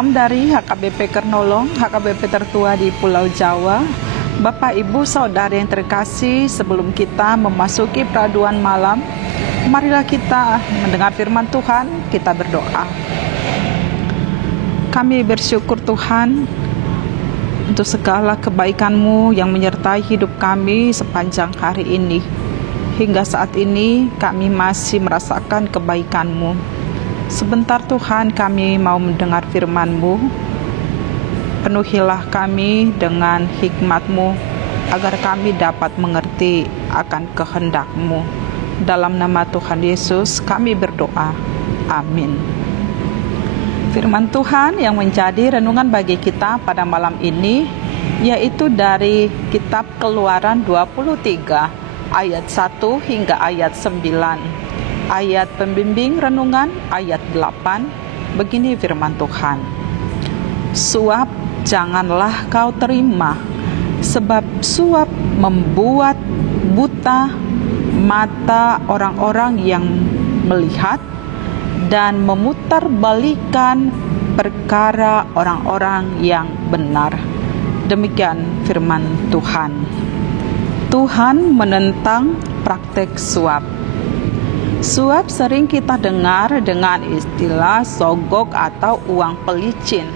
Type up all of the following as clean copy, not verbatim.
Salam dari HKBP Kernolong, HKBP tertua di Pulau Jawa. Bapak, Ibu, Saudara yang terkasih, sebelum kita memasuki peraduan malam, marilah kita mendengar firman Tuhan, kita berdoa. Kami bersyukur Tuhan untuk segala kebaikan-Mu yang menyertai hidup kami sepanjang hari ini. Hingga saat ini kami masih merasakan kebaikan-Mu. Sebentar Tuhan, kami mau mendengar firman-Mu. Penuhilah kami dengan hikmat-Mu, agar kami dapat mengerti akan kehendak-Mu. Dalam nama Tuhan Yesus kami berdoa. Amin. Firman Tuhan yang menjadi renungan bagi kita pada malam ini, yaitu dari kitab Keluaran 23, ayat 1 hingga ayat 9. Ayat pembimbing renungan ayat 8, begini firman Tuhan. Suap janganlah kau terima, sebab suap membuat buta mata orang-orang yang melihat dan memutarbalikkan perkara orang-orang yang benar. Demikian firman Tuhan. Tuhan menentang praktek suap. Suap sering kita dengar dengan istilah sogok atau uang pelicin,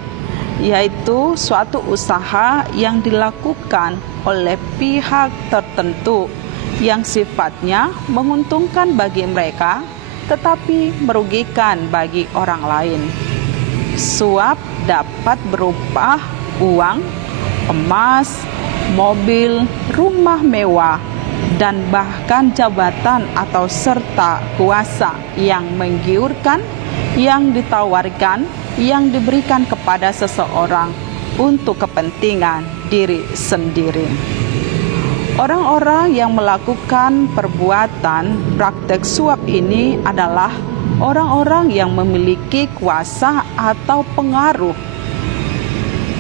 yaitu suatu usaha yang dilakukan oleh pihak tertentu yang sifatnya menguntungkan bagi mereka tetapi merugikan bagi orang lain. Suap dapat berupa uang, emas, mobil, rumah mewah, dan bahkan jabatan atau serta kuasa yang menggiurkan, yang ditawarkan, yang diberikan kepada seseorang untuk kepentingan diri sendiri. Orang-orang yang melakukan perbuatan praktek suap ini adalah orang-orang yang memiliki kuasa atau pengaruh,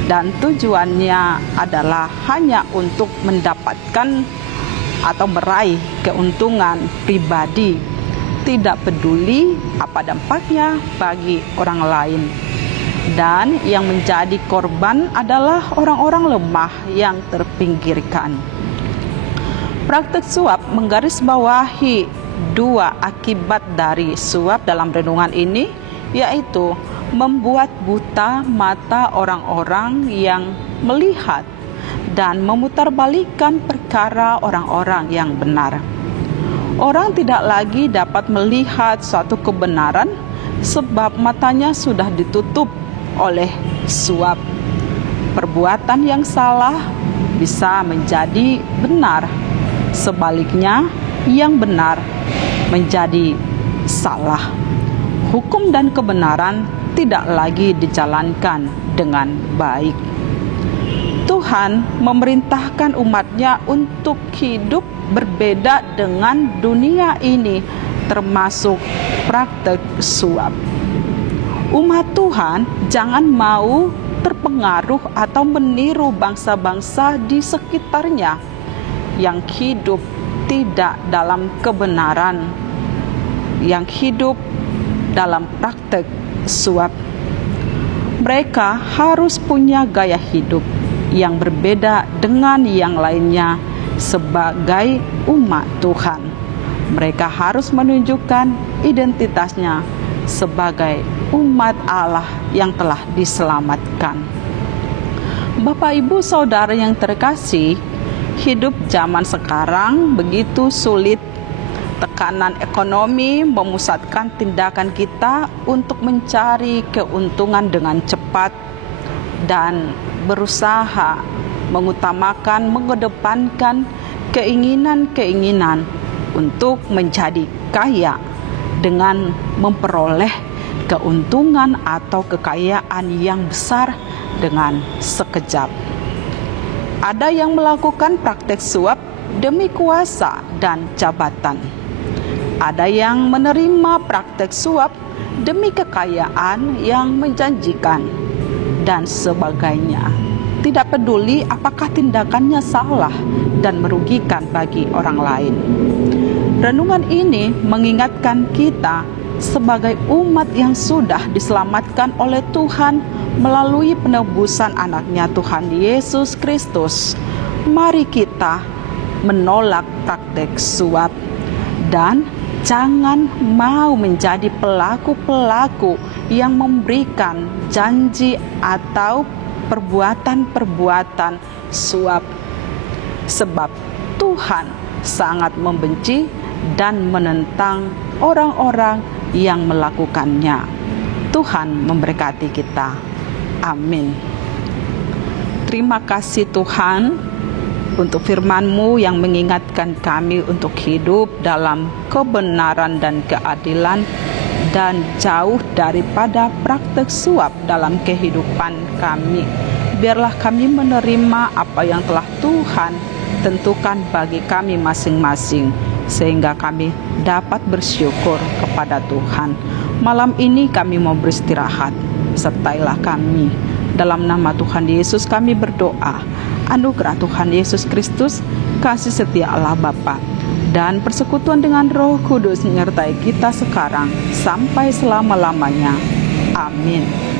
dan tujuannya adalah hanya untuk mendapatkan atau meraih keuntungan pribadi, tidak peduli apa dampaknya bagi orang lain. Dan yang menjadi korban adalah orang-orang lemah yang terpinggirkan. Praktek suap menggarisbawahi dua akibat dari suap dalam renungan ini, yaitu membuat buta mata orang-orang yang melihat dan memutarbalikkan perkara orang-orang yang benar. Orang tidak lagi dapat melihat suatu kebenaran sebab matanya sudah ditutup oleh suap. Perbuatan yang salah bisa menjadi benar, sebaliknya yang benar menjadi salah. Hukum dan kebenaran tidak lagi dijalankan dengan baik. Tuhan memerintahkan umat-Nya untuk hidup berbeda dengan dunia ini, termasuk praktek suap. Umat Tuhan jangan mau terpengaruh atau meniru bangsa-bangsa di sekitarnya yang hidup tidak dalam kebenaran, yang hidup dalam praktek suap. Mereka harus punya gaya hidup yang berbeda dengan yang lainnya sebagai umat Tuhan. Mereka harus menunjukkan identitasnya sebagai umat Allah yang telah diselamatkan. Bapak, Ibu, Saudara yang terkasih, hidup zaman sekarang begitu sulit. Tekanan ekonomi memusatkan tindakan kita untuk mencari keuntungan dengan cepat dan berusaha mengedepankan keinginan-keinginan untuk menjadi kaya dengan memperoleh keuntungan atau kekayaan yang besar dengan sekejap. Ada yang melakukan praktek suap demi kuasa dan jabatan. Ada yang menerima praktek suap demi kekayaan yang menjanjikan dan sebagainya. Tidak peduli apakah tindakannya salah dan merugikan bagi orang lain. Renungan ini mengingatkan kita sebagai umat yang sudah diselamatkan oleh Tuhan melalui penebusan anaknya Tuhan Yesus Kristus. Mari kita menolak praktek suap dan jangan mau menjadi pelaku-pelaku yang memberikan janji atau perbuatan-perbuatan suap. Sebab Tuhan sangat membenci dan menentang orang-orang yang melakukannya. Tuhan memberkati kita. Amin. Terima kasih Tuhan untuk firman-Mu yang mengingatkan kami untuk hidup dalam kebenaran dan keadilan dan jauh daripada praktek suap dalam kehidupan kami. Biarlah kami menerima apa yang telah Tuhan tentukan bagi kami masing-masing, sehingga kami dapat bersyukur kepada Tuhan. Malam ini kami mau beristirahat, sertailah kami. Dalam nama Tuhan Yesus kami berdoa. Anugerah Tuhan Yesus Kristus, kasih setia Allah Bapa, dan persekutuan dengan Roh Kudus menyertai kita sekarang sampai selama-lamanya. Amin.